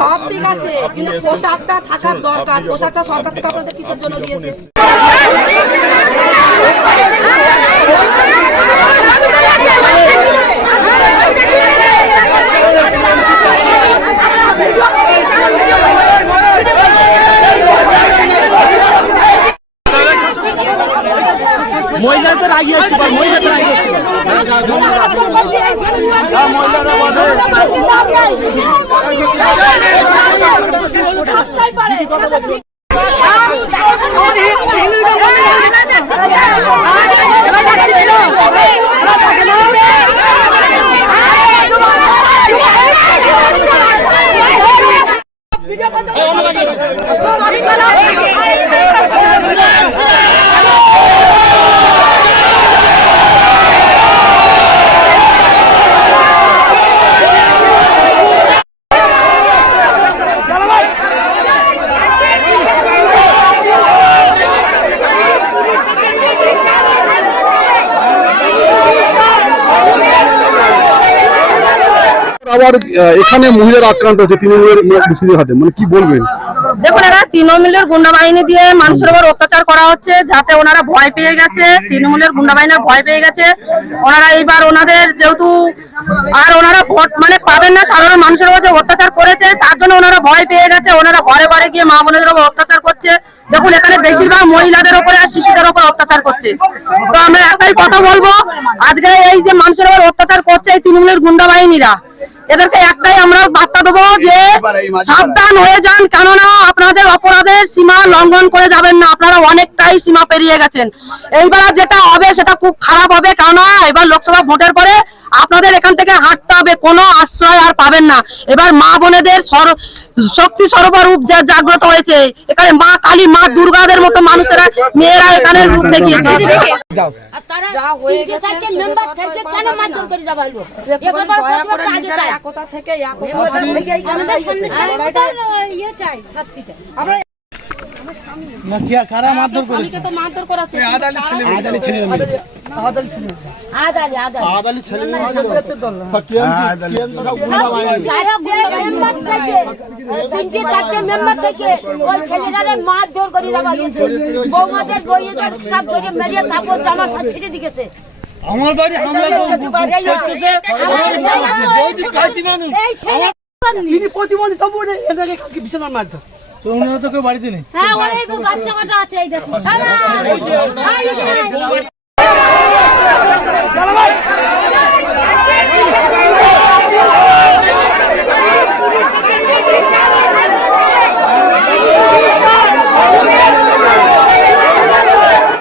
সব ঠিক আছে কিন্তু পোশাকটা থাকার দরকার পোশাকটা সরকার থেকে আপনাদের কিসের জন্য দিয়েছে? মহিলাদের আগে আসতে মহিলাদের আগে আসতে আবার এখানে মহিলারা আক্রান্ত হচ্ছে তৃণমূলের দুষ্কৃতির হাতে। মানে কি বলবেন? দেখুন, এরা তৃণমূলের গুন্ডা বাহিনী দিয়ে মানুষের উপর অত্যাচার করা হচ্ছে, যাতে ওনারা ভয় পেয়ে গেছে, তৃণমূলের গুন্ডা বাহিনীর ভয় পেয়ে গেছে। ওনারা এইবার ওনাদের যেহেতু, আর ওনারা ভোট মানে পাবেন না, সাধারণ মানুষের উপর যে অত্যাচার করেছে, তার জন্য ওনারা ভয় পেয়ে গেছে, ওনারা ঘরে ঘরে গিয়ে মা বোনদের উপর অত্যাচার করছে। দেখুন, এখানে বেশিরভাগ মহিলাদের উপরে আর শিশুদের উপর অত্যাচার করছে। তো আমরা একটাই কথা বলব, আজকে এই যে মানুষের উপর অত্যাচার করছে এই তৃণমূলের গুন্ডা বাহিনীরা এদেরকে একটাই আমরা বার্তা দেবো যে সাবধান হয়ে যান কেননা আপনাদের অপরাধের সীমা লঙ্ঘন করে যাবেন না। আপনারা অনেকটাই সীমা পেরিয়ে গেছেন। এইবার যেটা হবে সেটা খুব খারাপ হবে কেননা এবার লোকসভা ভোটের পরে আপনাদের এখান থেকে হাঁটতে হবে কোনো আশ্রয় আর পাবেন না। এবার মা বোনেদের সর- শক্তি সরোবর রূপ যা জাগ্রত হয়েছে। এখানে মা কালী মা দুর্গাদের মতো মানুষেরা মেয়েরা এখানে রূপ দেখিয়েছে। করে মারধর করে স্বামীকে তো মারধর করাচ্ছে। আদালি ছেলে আদালি ছেলে মারধর করে গেছে বৌমাদের বইয়েদের সব ধরে মেরিয়ে কাপড় জামা সব ছিঁড়ে দিয়েছে আমার বাড়ি হামলা তিনি প্রতিবন্ধী তবু এটাকে কালকে বিছানা মারতো তো তো কেউ বাড়িতে নেই। হ্যাঁ অনেক বাচ্চা কাটা আছে এই দেখো দাদা ভাই